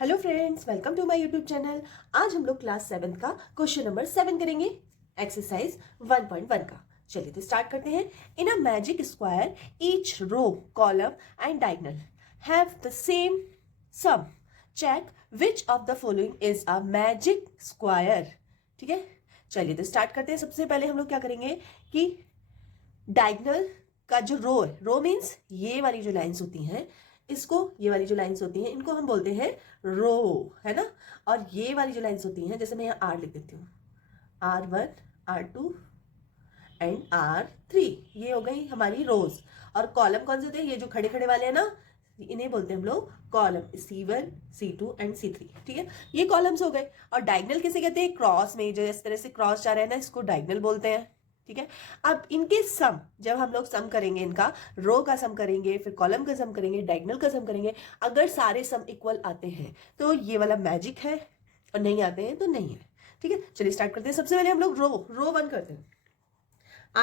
Hello friends, welcome to my YouTube channel. आज हम लोग क्लास 7 का क्वेश्चन नंबर 7 करेंगे, एक्सरसाइज 1.1 का। चलिए तो स्टार्ट करते हैं। In a magic square each row, column and diagonal have the same sum. Check which of the following is a magic square. ठीक है, चलिए तो स्टार्ट करते हैं। सबसे पहले हम लोग क्या करेंगे कि डायगोनल का जो रो है, रो मीन्स ये वाली जो लाइंस होती हैं, इसको, ये वाली जो लाइंस होती हैं इनको हम बोलते हैं रो, है ना। और ये वाली जो लाइंस होती हैं, जैसे मैं यहाँ आर लिख देती हूँ, R1, R2 एंड R3, ये हो गई हमारी रोज। और कॉलम कौन से होते हैं, ये जो खड़े खड़े वाले हैं ना, इन्हें बोलते हैं हम लोग column, C1, C2 and C3। ठीक है, ये कॉलम्स हो गए। और डायगोनल किसे कहते हैं, क्रॉस में जो इस तरह से क्रॉस जा रहा है ना, इसको डायगोनल बोलते हैं। ठीक है, अब इनके सम, जब हम लोग सम करेंगे, इनका रो का सम करेंगे, फिर कॉलम का सम करेंगे, डायगोनल का सम करेंगे, अगर सारे सम इक्वल आते हैं तो ये वाला मैजिक है, और नहीं आते हैं तो नहीं है। ठीक है, चलिए स्टार्ट करते हैं। सबसे पहले हम लोग रो 1 करते हैं।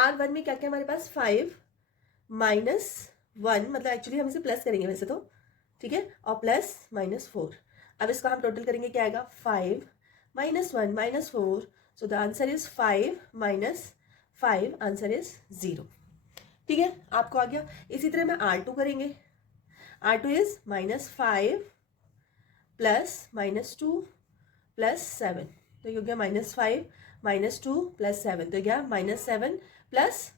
R1 में क्या क्या हमारे पास, 5 -1, मतलब एक्चुअली हम इसे प्लस करेंगे वैसे तो, ठीक है, और प्लस -4। अब इसका हम टोटल करेंगे, क्या आएगा, 5 -1 -4, so the answer is 5 -5, answer is 0। ठीक है, आपको आ गया। इसी तरह में R2 करेंगे। R2 इज -5 प्लस -2 प्लस 7, तो ये हो गया -5 -2 प्लस 7, तो क्या -7 प्लस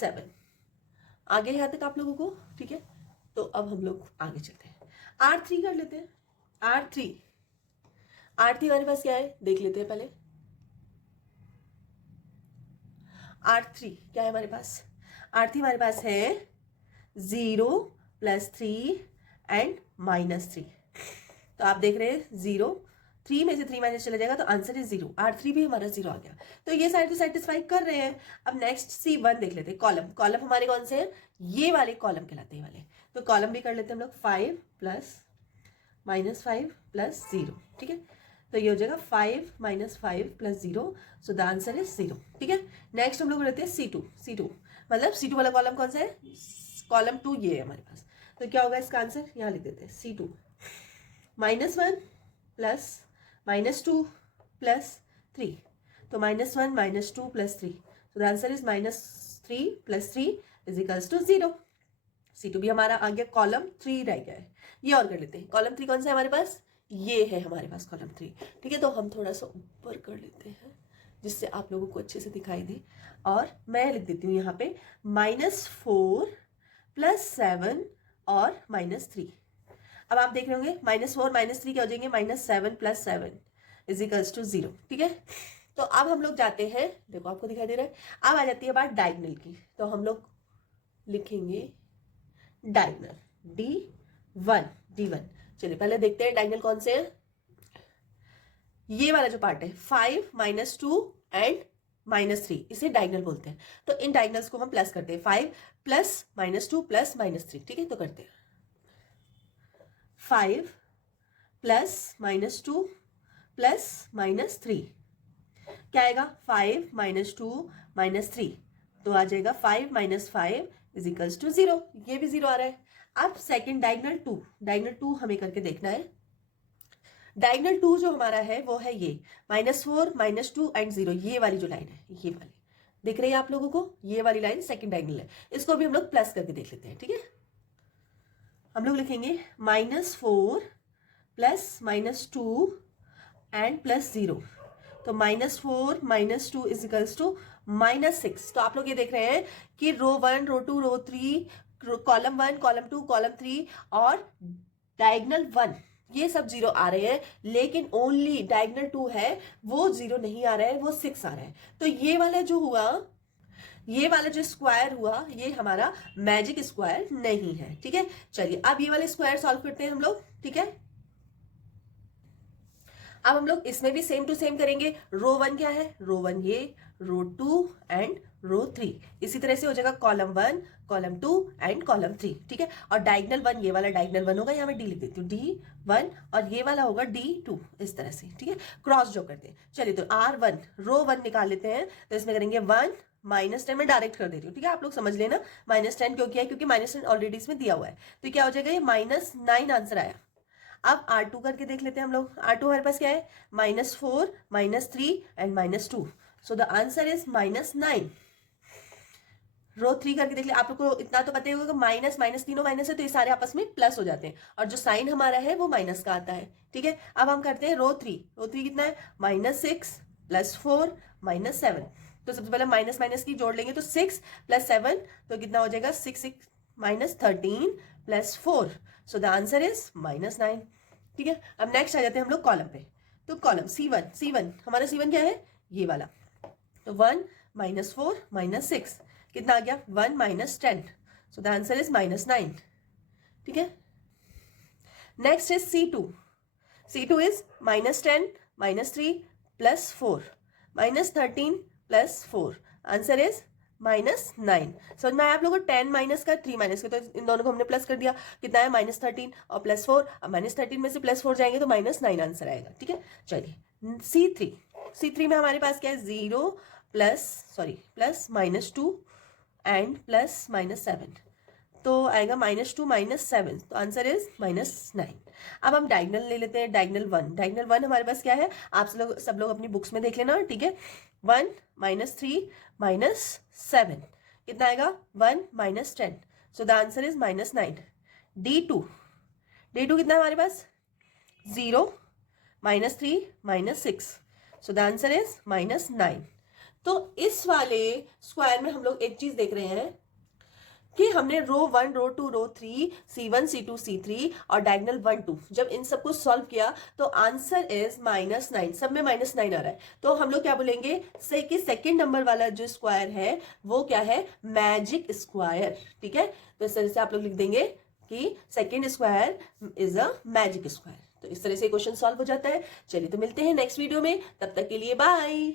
7। आगे यहाँ तक आप लोगों को ठीक है। तो अब हम लोग आगे चलते हैं, R3 कर लेते हैं। R3 हमारे पास क्या है, देख लेते हैं पहले। R3 क्या है हमारे पास, R3 हमारे पास है 0 +3 एंड -3। तो आप देख रहे हैं 0, 3 में से 3 माइनस चला जाएगा तो आंसर इज 0। R3 भी हमारा 0 आ गया, तो ये सारे तो सेटिस्फाई कर रहे हैं। अब नेक्स्ट C1 देख लेते हैं। कॉलम हमारे कौन से हैं, ये वाले कॉलम कहलाते हैं वाले, तो कॉलम भी कर लेते हैं हम लोग। 5 प्लस -5 प्लस 0, ठीक है, तो ये हो जाएगा 5 -5 plus 0, so the answer is 0। ठीक है, नेक्स्ट हम लोग लेते हैं C2 मतलब C2 वाला कॉलम कौन सा है, कॉलम 2 ये है हमारे पास, तो क्या होगा इसका आंसर, यहाँ लिख देते हैं C2 -1 प्लस -2 प्लस 3, तो -1 -2 प्लस 3, तो the answer is -3 plus 3 is equals to 0। C2 भी हमारा आ गया, कॉलम 3 रह गया है। ये और कर लेते हैं, कॉलम 3 कौन सा है हमारे पास, ये है हमारे पास कॉलम 3। ठीक है, तो हम थोड़ा सा ऊपर कर लेते हैं जिससे आप लोगों को अच्छे से दिखाई दे, और मैं लिख देती हूँ यहाँ पे -4 प्लस 7 और -3। अब आप देख रहे होंगे -4 -3 क्या हो जाएंगे, -7 प्लस 7 इज इक्वल्स टू 0। ठीक है, तो अब हम लोग जाते हैं, देखो आपको दिखाई दे रहा है। अब आ जाती है बात डायगोनल की, तो हम लोग लिखेंगे डायगोनल D1। चलिए पहले देखते हैं डायगोनल कौन से हैं। ये वाला जो पार्ट है 5 -2 एंड -3, इसे डायगोनल बोलते हैं। तो इन डायगोनल्स को हम प्लस करते हैं, 5 प्लस -2 प्लस -3। ठीक है, तो करते हैं 5 प्लस -2 प्लस -3, क्या आएगा, 5 -2 -3, तो आ जाएगा 5 -5 इज इक्वल्स टू 0। ये भी 0 आ रहा है। अब सेकंड डायगोनल 2 हमें करके देखना है। डायगोनल 2 जो हमारा है वो है ये -4 -2 एंड 0, ये वाली जो लाइन है, ये वाली दिख रही है आप लोगों को, ये वाली लाइन सेकंड डायगोनल है। इसको भी हम लोग प्लस करके देख लेते हैं। ठीक है, हम लोग लिखेंगे -4 प्लस -2 एंड प्लस 0, तो -4 -2 इज इक्वल्स टू -6। तो आप लोग ये देख रहे हैं कि रो 1 रो 2 रो 3, कॉलम 1 कॉलम 2 कॉलम 3 और डायगोनल 1 ये सब 0 आ रहे हैं, लेकिन ओनली डायगोनल 2 है वो 0 नहीं आ रहा है, वो 6 आ रहा है। तो ये वाला जो हुआ, ये वाला जो स्क्वायर हुआ, ये हमारा मैजिक स्क्वायर नहीं है। ठीक है, चलिए अब ये वाले स्क्वायर सॉल्व करते हैं हम लोग। ठीक है, अब हम लोग इसमें भी सेम टू सेम करेंगे। रो 1 क्या है, रो 1 ये, रो 2 एंड रो 3, इसी तरह से हो जाएगा कॉलम 1 कॉलम 2 एंड कॉलम 3। ठीक है, और डायगोनल 1, ये वाला डायगोनल 1 होगा, यहाँ मैं डी लिख देती हूँ, D1, और ये वाला होगा D2, इस तरह से। ठीक है, क्रॉस जो करते हैं। चलिए तो R1 रो 1 निकाल लेते हैं, तो इसमें करेंगे 1 -10, मैं डायरेक्ट कर देती हूँ। ठीक है, आप लोग समझ लेना, -10 क्यों किया है, क्योंकि -10 ऑलरेडी इसमें दिया हुआ है, तो क्या हो जाएगा, ये -9 आंसर आया। अब R2 करके देख लेते हैं हम लोग। R2 हमारे पास क्या है, -4 -3 and -2, so the answer is -9। रो 3 करके देख लिया। आप लोग को इतना तो पता ही होगा, माइनस माइनस तीनों माइनस है तो ये सारे आपस में प्लस हो जाते हैं, और जो साइन हमारा है वो माइनस का आता है। ठीक है, अब हम करते हैं रो 3। रो 3 कितना है, -6 +4 -7। तो सबसे पहले माइनस माइनस की जोड़ लेंगे, तो 6 + 7 तो कितना हो जाएगा, 6 -13 +4, सो द आंसर इज -9। ठीक है, अब नेक्स्ट आ जाते हैं हम लोग कॉलम पे। तो कॉलम C1 हमारा C1 क्या है, ये वाला। तो 1 -4 -6 कितना आ गया, 1 -10, सो द आंसर इज -9। ठीक है, next is C2 is -10 -3 +4 -13 +4, answer is -9। समझ में आया आप लोगों को, 10 माइनस का 3 माइनस का, तो इन दोनों को हमने प्लस कर दिया, कितना है -13 और +4। अब -13 में से +4 जाएंगे तो -9 आंसर आएगा। ठीक है, चलिए C3 में हमारे पास क्या है, 0 प्लस -2 एंड प्लस -7, तो आएगा -2 -7, तो आंसर इज -9। अब हम डायगनल ले लेते हैं, डायगनल वन हमारे पास क्या है, आप सब लोग अपनी बुक्स में देख लेना। ठीक है, 1 -3 -7 कितना आएगा, 1 -10, so the answer is -9। D2 कितना है हमारे पास, 0 -3 -6, सो द आंसर इज -9। तो इस वाले स्क्वायर में हम लोग एक चीज देख रहे हैं कि हमने रो 1 रो 2 रो 3 C1 C2 C3 और डायगनल 1 2 जब इन सबको सॉल्व किया तो आंसर इज -9, सब में -9 आ रहा है। तो हम लोग क्या बोलेंगे, से कि सेकेंड नंबर वाला जो स्क्वायर है वो क्या है, मैजिक स्क्वायर। ठीक है, तो इस तरह से आप लोग लिख देंगे कि second square is a magic square. तो इस तरह से क्वेश्चन सॉल्व हो जाता है। चलिए तो मिलते हैं नेक्स्ट वीडियो में, तब तक के लिए बाय।